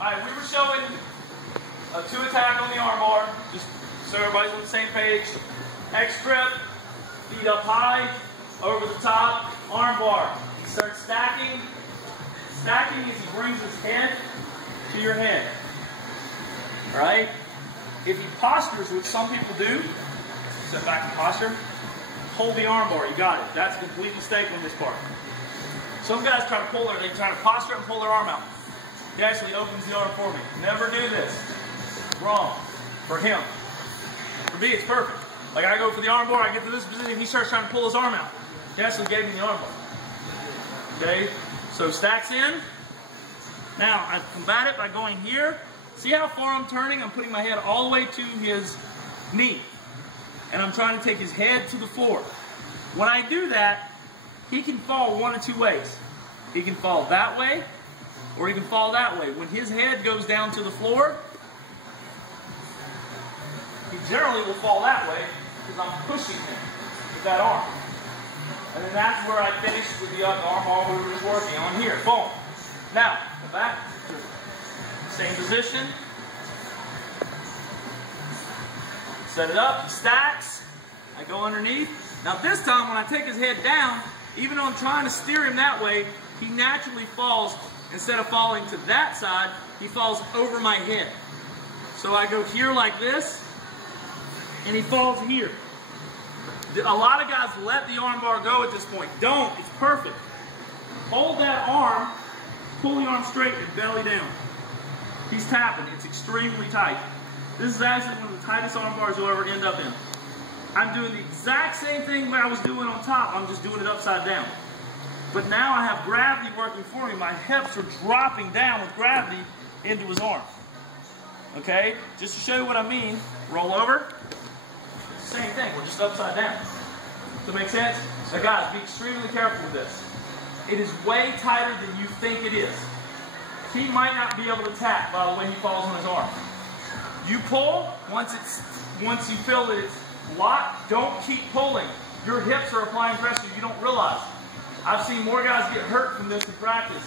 Alright, we were showing a 2 attack on the arm bar, just so everybody's on the same page. X grip, feet up high, over the top, arm bar. He starts stacking. Stacking as he brings his head to your head. Alright? If he postures, which some people do, step back and posture, hold the arm bar, you got it. That's a complete mistake on this part. Some guys try to pull their, they try to posture and pull their arm out. He actually opens the arm for me. Never do this. Wrong. For him. For me, it's perfect. Like I go for the arm bar, I get to this position, he starts trying to pull his arm out. He actually gave me the arm bar. Okay? So stacks in. Now, I combat it by going here. See how far I'm turning? I'm putting my head all the way to his knee. And I'm trying to take his head to the floor. When I do that, he can fall one of two ways. He can fall that way, or he can fall that way. When his head goes down to the floor, he generally will fall that way because I'm pushing him with that arm. And then that's where I finish with the arm bar we were just working on here. Boom. Now, go back. Same position. Set it up. He stacks. I go underneath. Now this time when I take his head down, even though I'm trying to steer him that way, he naturally falls. Instead of falling to that side, he falls over my head. So I go here like this, and he falls here. A lot of guys let the arm bar go at this point. Don't. It's perfect. Hold that arm, pull the arm straight, and belly down. He's tapping. It's extremely tight. This is actually one of the tightest arm bars you'll ever end up in. I'm doing the exact same thing that I was doing on top. I'm just doing it upside down. But now I have gravity working for me. My hips are dropping down with gravity into his arm. Okay? Just to show you what I mean, roll over. Same thing. We're just upside down. Does that make sense? So guys, be extremely careful with this. It is way tighter than you think it is. He might not be able to tap by the way he falls on his arm. You pull, once you feel that it's locked, don't keep pulling. Your hips are applying pressure you don't realize. I've seen more guys get hurt from this in practice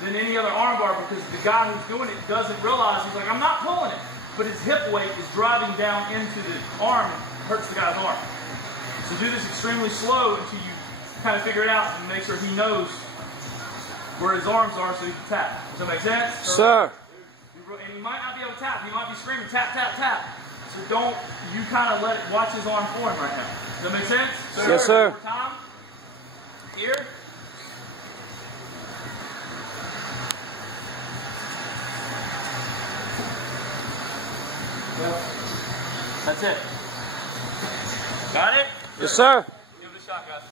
than any other arm bar because the guy who's doing it doesn't realize. He's like, I'm not pulling it. But his hip weight is driving down into the arm and hurts the guy's arm. So do this extremely slow until you kind of figure it out and make sure he knows where his arms are so he can tap. Does that make sense? Sir. And he might not be able to tap. He might be screaming, tap, tap, tap. So don't, you kind of let it, watch his arm form right now. Does that make sense? So yes, sir. One more time. Here. That's it. Got it? Yes, sir. Give it a shot, guys.